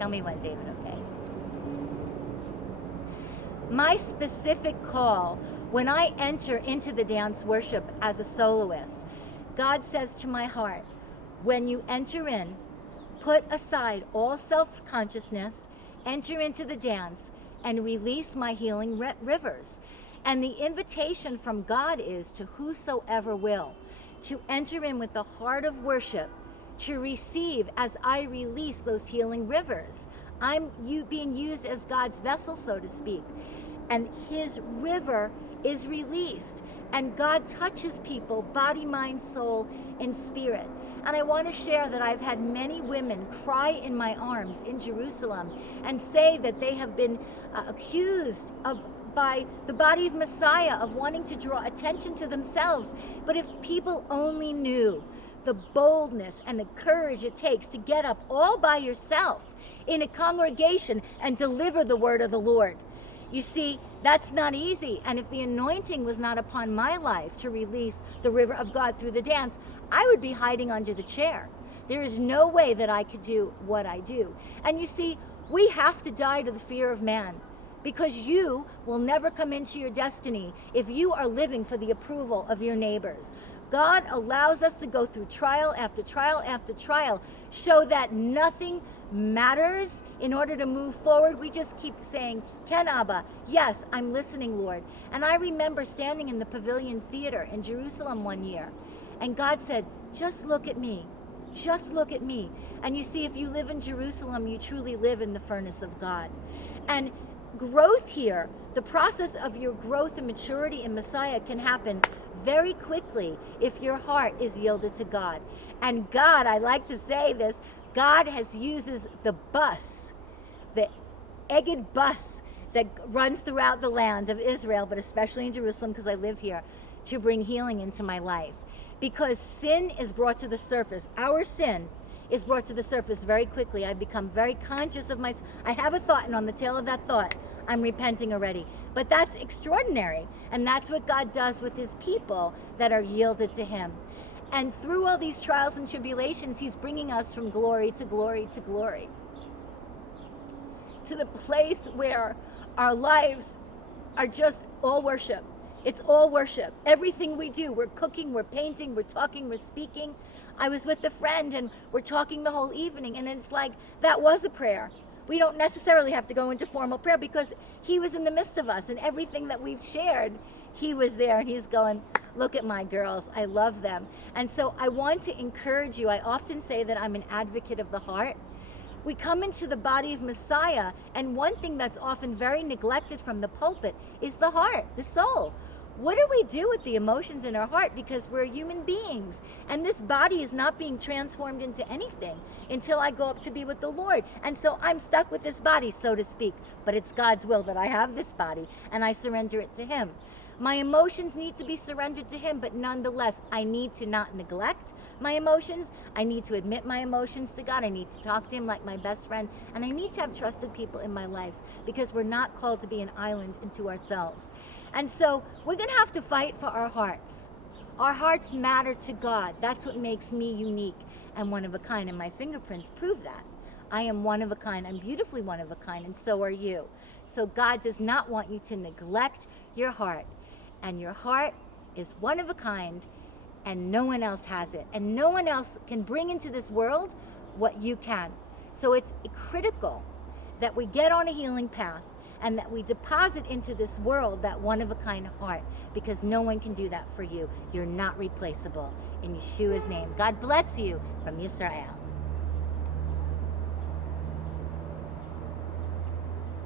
Tell me when, David, okay? My specific call, when I enter into the dance worship as a soloist, God says to my heart, when you enter in, put aside all self-consciousness, enter into the dance, and release my healing rivers. And the invitation from God is to whosoever will, to enter in with the heart of worship, to receive as I release those healing rivers. I'm being used as God's vessel, so to speak. And his river is released. And God touches people, body, mind, soul, and spirit. And I want to share that I've had many women cry in my arms in Jerusalem and say that they have been accused by the body of Messiah of wanting to draw attention to themselves. But if people only knew the boldness and the courage it takes to get up all by yourself in a congregation and deliver the word of the Lord. You see, that's not easy. And if the anointing was not upon my life to release the river of God through the dance, I would be hiding under the chair. There is no way that I could do what I do. And you see, we have to die to the fear of man, because you will never come into your destiny if you are living for the approval of your neighbors. God allows us to go through trial after trial after trial, so that nothing matters. In order to move forward, we just keep saying, Ken Abba, yes, I'm listening, Lord. And I remember standing in the Pavilion Theater in Jerusalem one year, and God said, just look at me. Just look at me. And you see, if you live in Jerusalem, you truly live in the furnace of God. And growth here, the process of your growth and maturity in Messiah can happen very quickly if your heart is yielded to God. And God, I like to say this, God uses the bus, the egged bus that runs throughout the land of Israel, but especially in Jerusalem because I live here, to bring healing into my life. Because sin is brought to the surface. Our sin is brought to the surface very quickly. I become very conscious of I have a thought, and on the tail of that thought, I'm repenting already. But that's extraordinary. And that's what God does with his people that are yielded to him. And through all these trials and tribulations, he's bringing us from glory to glory to glory, to the place where our lives are just all worship. It's all worship. Everything we do, we're cooking, we're painting, we're talking, we're speaking. I was with a friend and we're talking the whole evening, and it's like, that was a prayer. We don't necessarily have to go into formal prayer because he was in the midst of us, and everything that we've shared, he was there, and he's going, look at my girls, I love them. And so I want to encourage you. I often say that I'm an advocate of the heart. We come into the body of Messiah, and one thing that's often very neglected from the pulpit is the heart, the soul. What do we do with the emotions in our heart? Because we're human beings, and this body is not being transformed into anything until I go up to be with the Lord. And so I'm stuck with this body, so to speak, but it's God's will that I have this body, and I surrender it to him. My emotions need to be surrendered to him, but nonetheless, I need to not neglect my emotions. I need to admit my emotions to God. I need to talk to him like my best friend, and I need to have trusted people in my life, because we're not called to be an island unto ourselves. And so we're going to have to fight for our hearts. Our hearts matter to God. That's what makes me unique and one of a kind, and my fingerprints prove that. I am one of a kind. I'm beautifully one of a kind, and so are you. So God does not want you to neglect your heart. And your heart is one of a kind, and no one else has it. And no one else can bring into this world what you can. So it's critical that we get on a healing path, and that we deposit into this world that one-of-a-kind heart, because no one can do that for you. You're not replaceable. In Yeshua's name. God bless you from Israel.